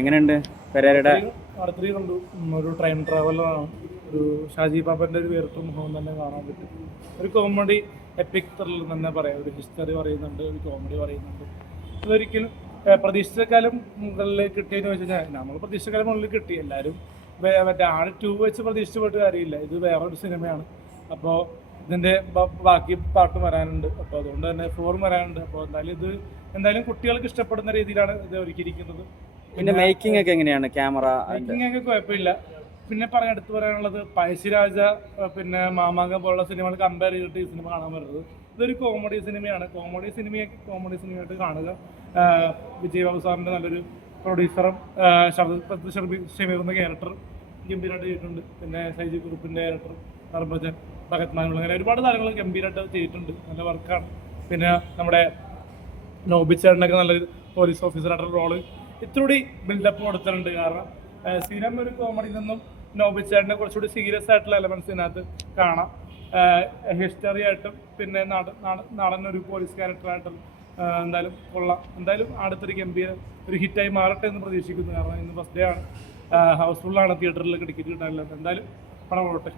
എങ്ങനെയുണ്ട് പെരേരയുടെ? അടുത്ത കണ്ടു. ഒരു ട്രെയിൻ ട്രാവലറാണ്. ഒരു ഷാജി പാപ്പൻ്റെ ഒരു വേറിട്ട മുഖം തന്നെ കാണാൻ പറ്റും. ഒരു കോമഡി എപ്പിക് ത്രില്ലർ തന്നെ പറയാം. ഒരു ഹിസ്റ്ററി പറയുന്നുണ്ട്, ഒരു കോമഡി പറയുന്നുണ്ട്. ഇതൊരിക്കലും പ്രതീക്ഷിച്ചക്കാലം മുകളിൽ കിട്ടിയെന്ന് വെച്ച് കഴിഞ്ഞാൽ നമ്മൾ പ്രതീക്ഷിച്ചക്കാലം മുകളിൽ കിട്ടി. എല്ലാവരും മറ്റേ ആട് 2 വെച്ച് പ്രതീക്ഷിച്ച് പോയിട്ട് കാര്യമില്ല. ഇത് വേറൊരു സിനിമയാണ്. അപ്പോൾ ഇതിൻ്റെ ബാക്കി പാട്ടും വരാനുണ്ട്. അപ്പോൾ അതുകൊണ്ട് തന്നെ 4 വരാനുണ്ട്. അപ്പോൾ എന്തായാലും കുട്ടികൾക്ക് ഇഷ്ടപ്പെടുന്ന രീതിയിലാണ് ഇത് ഒരുക്കിയിരിക്കുന്നത്. പിന്നെ മേക്കിംഗ് ഒക്കെ എങ്ങനെയാണ്? ക്യാമറ മേക്കിംഗ് ഒക്കെ കുഴപ്പമില്ല. പിന്നെ എടുത്തു പറയാനുള്ളത് പഴശ്ശിരാജ, പിന്നെ മാമാങ്കം പോലുള്ള സിനിമകൾ കമ്പയർ ചെയ്തിട്ട് ഈ സിനിമ കാണാൻ വരുന്നത്. ഇതൊരു കോമഡി സിനിമയാണ്. കോമഡി സിനിമയായിട്ട് കാണുക. വിജയബാബു സാറിൻ്റെ നല്ലൊരു പ്രൊഡ്യൂസറും ഷമീർ എന്ന ക്യാരക്ടർ ഗംഭീരമായിട്ട് ചെയ്തിട്ടുണ്ട്. പിന്നെ സൈജി ഗ്രൂപ്പിൻ്റെ ക്യാരക്ടർ ഹർഭജൻ, ഭഗത് മാനുകൾ, അങ്ങനെ ഒരുപാട് താരങ്ങൾ ഗംഭീരമായിട്ട് ചെയ്തിട്ടുണ്ട്. നല്ല വർക്കാണ്. പിന്നെ നമ്മുടെ നോബിച്ചേട്ടനൊക്കെ നല്ലൊരു പോലീസ് ഓഫീസറായിട്ടുള്ള റോള് ഇത്തിരി ബിൽഡപ്പ് കൊടുത്തിട്ടുണ്ട്. കാരണം സ്ഥിരം ഒരു കോമഡിയിൽ നിന്നും നോബിച്ചേട്ടനെ കുറച്ചുകൂടി സീരിയസ് ആയിട്ടുള്ള എലമെന്റ്സ് ഇതിനകത്ത് കാണാം. ഹിസ്റ്ററി ആയിട്ടും പിന്നെ നാടൻ ഒരു പോലീസ് ക്യാരക്ടറായിട്ടും എന്തായാലും കൊള്ളാം. എന്തായാലും അടുത്തൊരു ഗംഭീര ഒരു ഹിറ്റായി മാറട്ടെ എന്ന് പ്രതീക്ഷിക്കുന്നു. കാരണം ഇന്ന് ഫസ്റ്റ് ഡേ ആണ്. ഹൗസ്ഫുള്ളാണ്. തിയേറ്ററിൽ ടിക്കറ്റ് കിട്ടാനില്ല. എന്തായാലും പണം പോകട്ടെ.